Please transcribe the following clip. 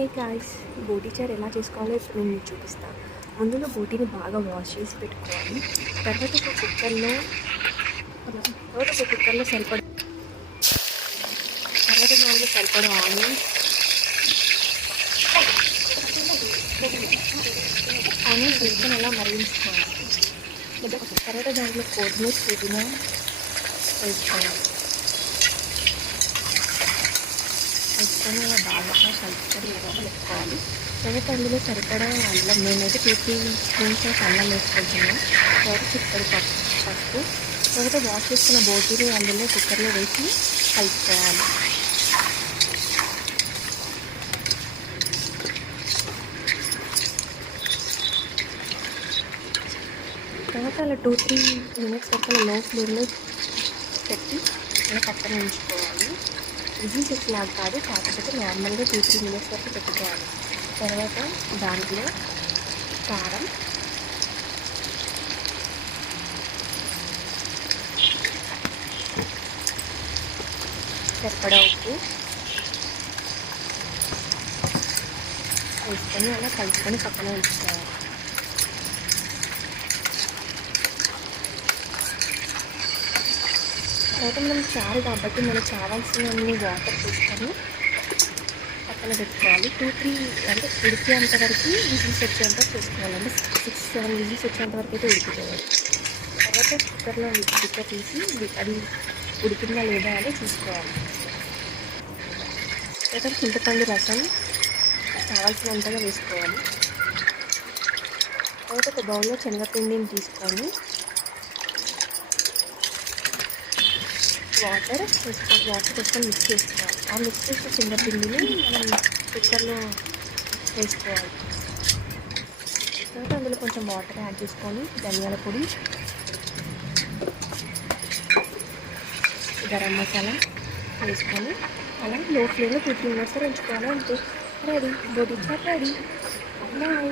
Hey guys, బోటీ చారు ఎలా చేసుకోవాలో ఇప్పుడు నేను మీకు చూపిస్తాను. ముందుగా బోటీని బాగా వాష్ చేసి పెట్టుకోవాలి. తర్వాత ఒక కుక్కర్లో సరిపడా ఆనియన్స్ వేసుకొని అలా మరిగించుకోవాలి. తర్వాత దాంట్లో కొత్తిమీర పుదీనా వేసుకోవాలి. వేసుకొని అలా బాగా కలుపుకొని పెట్టుకోవాలి. తర్వాత అందులో సరిపడా అల్లం, నేనైతే 2-3 స్పూన్స్ ఆఫ్ అల్లం వేసుకుంటున్నాను. తర్వాత చిక్కడి పసుపు, తర్వాత వాష్ చేసుకున్న బోటీని అందులో కుక్కర్లో వేసి కలుపుకోవాలి. తర్వాత అలా 2-3 మినిట్స్ వరకు అలా లో ఫ్లేమ్లో పెట్టి అలా పక్కన ఉంచుకోవాలి. విజిల్స్ వచ్చేలాగా కాదు, కాకపోతే నార్మల్గా 2-3 మినిట్స్ వరకు పెట్టుకోవాలి. తర్వాత దాంట్లో కారం, సరిపడా ఉప్పు వేసుకొని అలా కలుపుకొని పక్కన ఉంచుకోవాలి. తర్వాత మనం చారు కాబట్టి మనకు కావాల్సినన్ని వాటర్ తీసుకొని పక్కన పెట్టుకోవాలి. 2-3 అంటే ఉడికేంత వరకు విజిల్స్ వచ్చేంత చేసుకోవాలంటే 6-7 విజిల్స్ వచ్చేంత వరకు అయితే ఉడికిపోవాలి. తర్వాత కుక్కర్లో తీసి అది ఉడికిందా లేదా అని చూసుకోవాలి. తర్వాత చింతపండు రసం కావాల్సినంతగా వేసుకోవాలి. తర్వాత ఒక బౌల్లో శనగపిండిని తీసుకొని వాటర్ వేసుకొని మిక్స్ చేసుకోవాలి. ఆ మిక్స్ చేసిన శనగపిండిని మనం కుక్కర్లో వేసుకోవాలి. తర్వాత అందులో కొంచెం వాటర్ యాడ్ చేసుకొని ధనియాల పొడి, గరం మసాలా వేసుకొని అలా లో ఫ్లేమ్లో 2-3 మినిట్స్ ఉంచుకోవాలి. అంతే, రెడీ, బోటీ చారు రెడీ. బాయ్.